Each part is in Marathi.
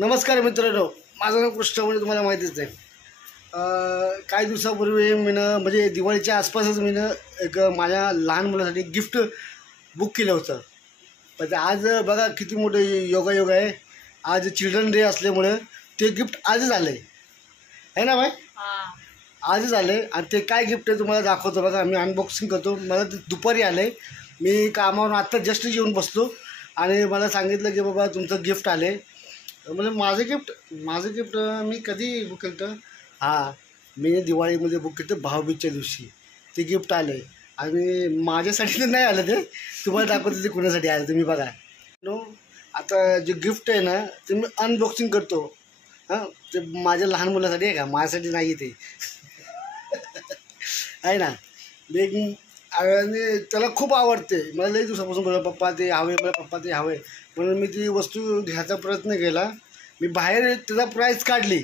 नमस्कार मित्रांनो, माझं नाव कृष्ण म्हणजे तुम्हाला माहितीच आहे. काही दिवसापूर्वी म्हणजे दिवाळीच्या आसपासच एक माझ्या लहान मुलासाठी गिफ्ट बुक केलं होतं. पण आज बघा किती मोठं योगायोग आहे. आज चिल्ड्रन डे असल्यामुळे ते गिफ्ट आजच आलं आहे ना बाय. आजच आलं आहे आणि ते काय गिफ्ट आहे तुम्हाला दाखवतो. बघा मी अनबॉक्सिंग करतो. मला ते दुपारी आलं आहे. मी कामावरून आत्ता जस्ट येऊन बसलो आणि मला सांगितलं की बाबा तुमचं गिफ्ट आलं आहे. म्हणजे माझं गिफ्ट मी कधी बुक केलं होतं. हां, मी दिवाळीमध्ये बुक केलं होतं भाऊबीजच्या दिवशी. ते गिफ्ट आलं आहे आणि माझ्यासाठी तर नाही आलं. ते तुम्हाला दाखवतो ते कुणासाठी आलं तुम्ही बघा. आता जे गिफ्ट आहे ना ते मी अनबॉक्सिंग करतो. हां, ते माझ्या लहान मुलासाठी आहे का, माझ्यासाठी नाही ते आहे ना. मी आणि त्याला खूप आवडते. मला लई दिवसापासून बोलला पप्पा ते हवे, मला पप्पा ते हवे. म्हणून मी ती वस्तू घ्यायचा प्रयत्न केला. मी बाहेर त्याचा प्राईस काढली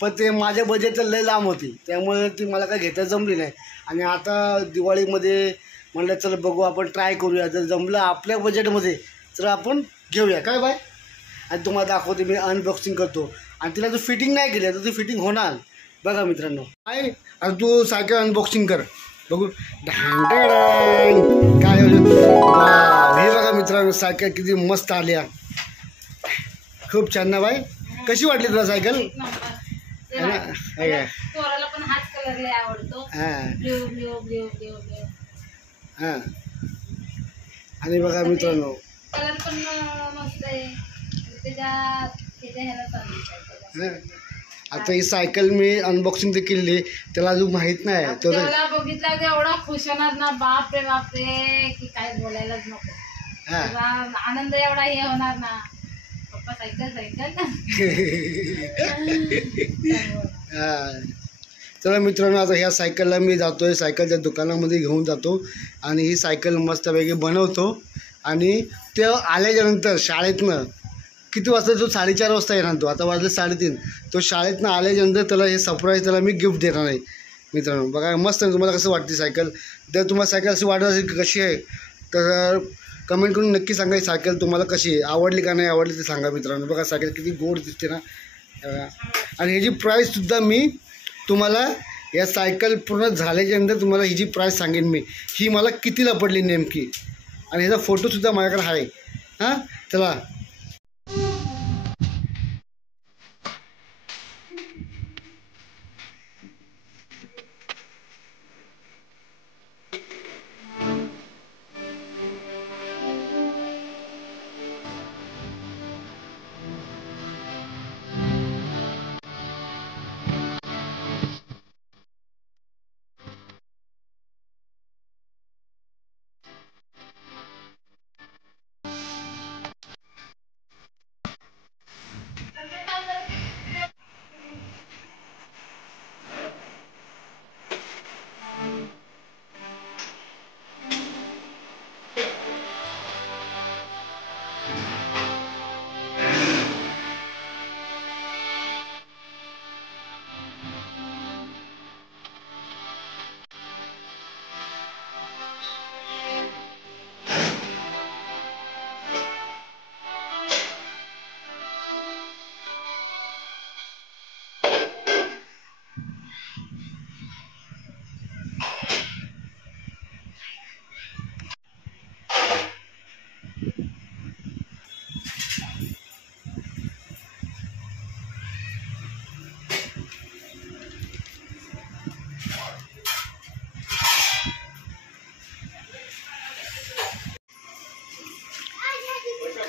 पण ते माझ्या बजेटला लई लांब होती, त्यामुळे ती मला काय घेता जमली नाही. आणि आता दिवाळीमध्ये म्हणलं चल बघू आपण ट्राय करूया, जर जमलं आपल्या बजेटमध्ये तर आपण घेऊया काय बाय. आणि तुम्हाला दाखवते मी अनबॉक्सिंग करतो. आणि तिला जर फिटिंग नाही केली तर ती फिटिंग होणार. बघा मित्रांनो काय. आणि तू सारखं अनबॉक्सिंग कर बघू. काय हे बघा मित्रांनो, सायकल किती मस्त आल्या. खूप छान ना बाई. कशी वाटली तुला सायकल? हां, आणि बघा मित्रांनो आता ही सायकल मी अनबॉक्सिंग ते केलेली. त्याला अजून माहित नाही. तो बघितला की एवढा खुश होणार ना, बाप रे की काय बोलायलाच नको. आनंद एवढा हे होणार ना. पप्पा सायकल चला मित्रांनो, आता ह्या सायकलला मी जातोय, सायकलच्या दुकानामध्ये घेऊन जातो आणि ही सायकल मस्तपैकी बनवतो. आणि ते आल्याच्यानंतर शाळेतनं किती वाजता, तो 4:30 वाजता येणार. तो आता वाजले 3:30. तो शाळेतनं आल्याच्यानंतर त्याला हे सरप्राईज त्याला मी गिफ्ट देणार आहे. मित्रांनो बघा मस्त आहे. तुम्हाला कसं वाटते सायकल? जर तुम्हाला सायकल अशी वाटत असेल की कशी आहे तर कमेंट करून नक्की सांगा. ही सायकल तुम्हाला कशी आहे, आवडली का नाही आवडली ते सांगा मित्रांनो. बघा सायकल किती गोड दिसते ना. आणि ह्याची प्राईससुद्धा मी तुम्हाला या सायकल पूर्ण झाल्याच्यानंतर तुम्हाला हिची प्राईस सांगेन मी, ही मला कितीला पडली नेमकी. आणि ह्याचा फोटोसुद्धा माझ्याकडे आहे. हां चला.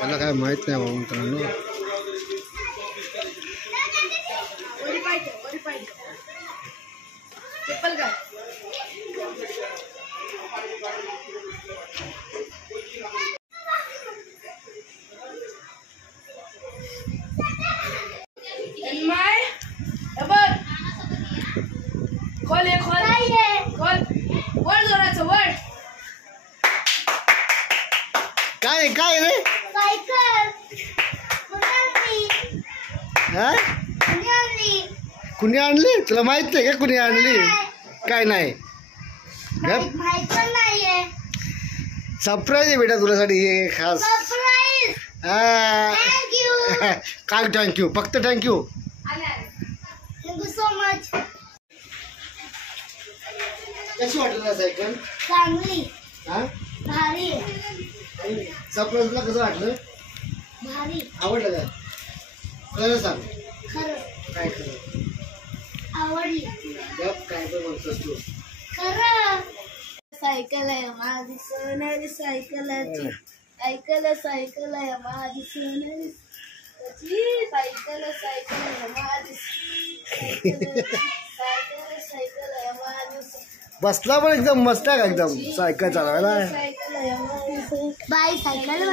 मला काय माहीत नाही बाबा मित्रांनो. काय काय रे? कुणी आणली? तुला माहित नाही का कुणी आणली? काय नाही सरप्राईज आहे बेटा तुझ्यासाठी हे खास. काय थँक्यू, फक्त थँक्यू. Thank you so much. कशी वाटली ना सायकल? चांगली. हा भारी. सरप्राईजला कसं वाटलं? भारी. आवडलं का? खरं सांग. खरं काय खरं? आवडली. काय पण म्हणतोस तू? खरं. सायकल आहे माझी सोनेरी सायकलाची. सायकल आहे माझी सोनेरी सायकल आहे माझी सायकल आहे माझी. बसला पण एकदम मस्त आहे का एकदम सायकल चालवायला. By cycle.